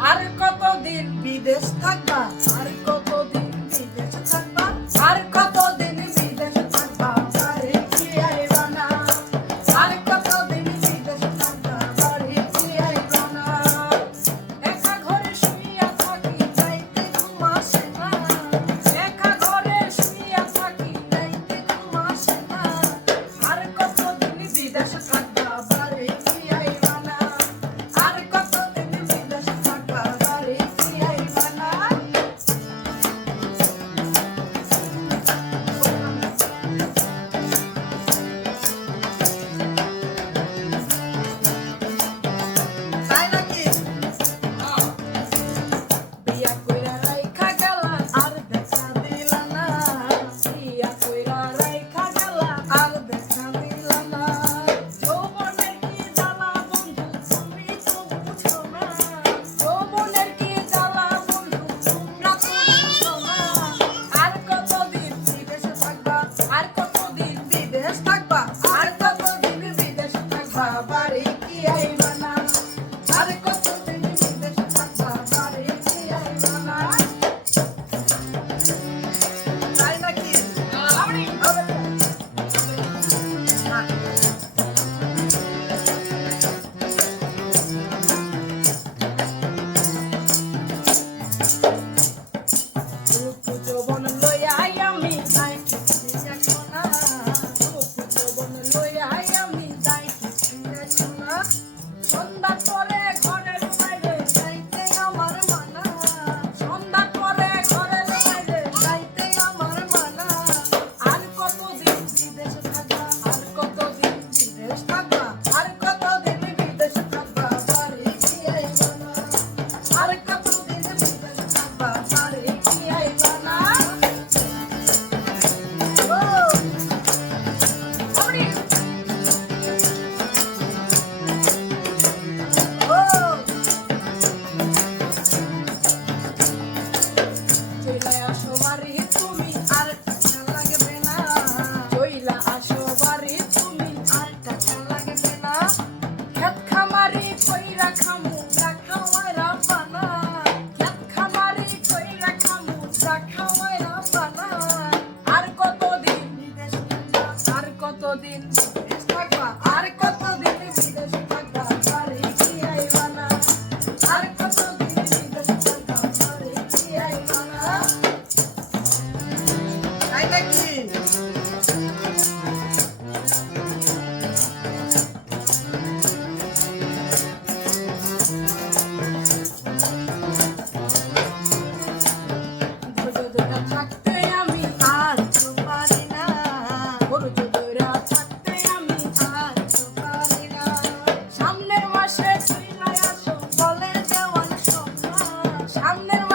আর কতদিন বিদেশ থাকবা? আর কতদিন বিদেশ থাকবা? আর কত কতদিন? থাকবা আর কতদিন? বিদেশে সামনের